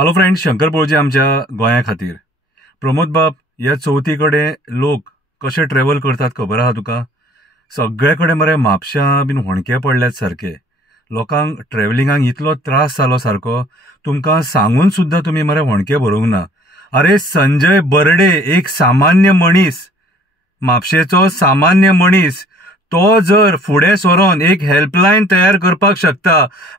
Hello friend, Shankar पळोवची आमच्या गोंया खातीर. प्रमोद बाब, ह्या चवथी कडेन लोक कशे ट्रॅव्हल करतात खबर आहा तुका? सगळे कडेन मरे म्हापशां बीन होणके पडल्यात सारखे. लोकांक ट्रॅव्हलिंगाक इतलो त्रास जालो सारको, तुमकां सांगून सुद्दां तुमी मरे होणके भरूंक ना. अरे संजय बर्डे, एक सामान्य मनीस, म्हापशेचो सामान्य मनीस, तो जर फुडें सरोन एक हेल्पलायन तयार करपाक शकता,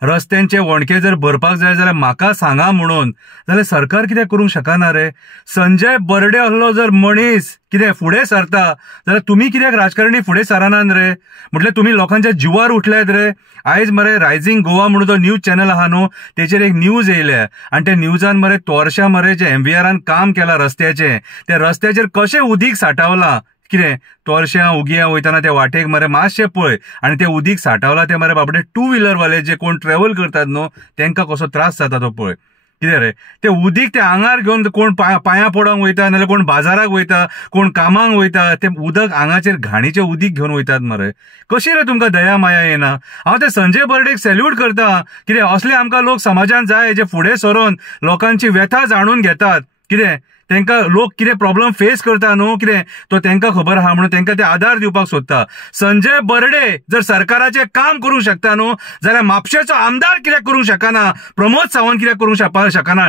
रस्त्यांचे वणके जर भरपाक जाय जाल्यार म्हाका सांगा म्हणून, जाल्यार सरकार कित्याक करूंक शकना रे? संजय बर्डे असलो जर मनीस कितें फुडें सरता जाल्यार तुम्ही कित्याक राजकारणी फुडें सरानात रे? म्हटल्यार तुम्ही लोकांच्या जिवार उठल्यात रे. आयज मरे रायझिंग गोवा म्हणून तो न्यूज चॅनल आहा न्हू, तेचेर एक न्यूज येयल्या आणि त्या न्यूजान मरे तोरशा मरे जे एमव्हीआरान काम केला रस्त्याचे, त्या रस्त्याचेर कशें उदीक साठवलां. कितें तोरश्यां उगियां वयताना त्या वाटेक मरे मातशें पळय, आणि ते उदीक साठवला ते मरे बाबडे टू व्हीलर वाले जे कोण ट्रॅव्हल करतात न्हू, तांकां कसो त्रास जाता तो पळय. कितें रे, ते उदीक ते आंगार घेवन कोण पांयां पडोंक वयता, नाल्यार कोण बाजाराक वयता, कोण कामाक वयता, ते उदक आंगाचेर घाणीचें उदीक घेवन वयतात मरे. कशी रे तुमकां दया माया येना? हांव ते संजय बर्डेक सॅल्यूट करता. कितें असले आमकां लोक समाजान जाय जे फुडें सरोन लोकांची व्यथा जाणून घेतात. कितें तांकां लोक कितें प्रॉब्लेम फेस करता न्हू, कितें तो तांकां खबर आहा म्हणून तांकां ते आदार दिवपाक सोदता. संजय बर्डे जर सरकाराचें काम करूंक शकता न्हू, जाल्यार म्हापशेचो आमदार कित्याक करूंक शकना? प्रमोद सावंत कित्याक करूंक शकना?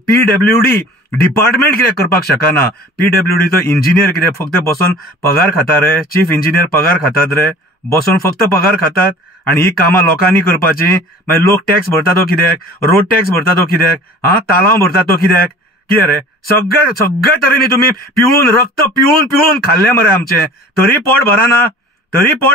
PWD डिपार्टमेंट कित्याक करपाक शकना? PWD तो इंजिनियर कितें फक्त बसून पगार खाता रे? चीफ इंजिनियर पगार खातात रे? बसून फक्त पगार खातात. आणि ही कामां लोकांनी करपाची. मागीर लोक टॅक्स भरता तो कित्याक? रोड टॅक्स भरता तो कित्याक? तालांव भरता तो कित्याक? कितें रे, सगळे तरेनी तुम्ही पिळून रक्त पिळून खाल्ले मरे आमचे, तरी पोट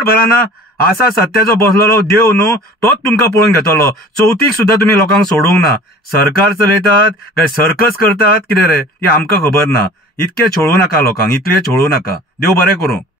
भराना. आसा सत्याचो बसलेलो देव न्हू, तोच तुमकां पळोवन घेतलो. चवथीक सुद्दां तुम्ही लोकांक सोडूंक ना. सरकार चलयतात काय सर्कस करतात, कितें रे, हे आमकां खबर ना. इतके छळू नाका लोकांक, इतले छळू नाका. देव बरें करूं.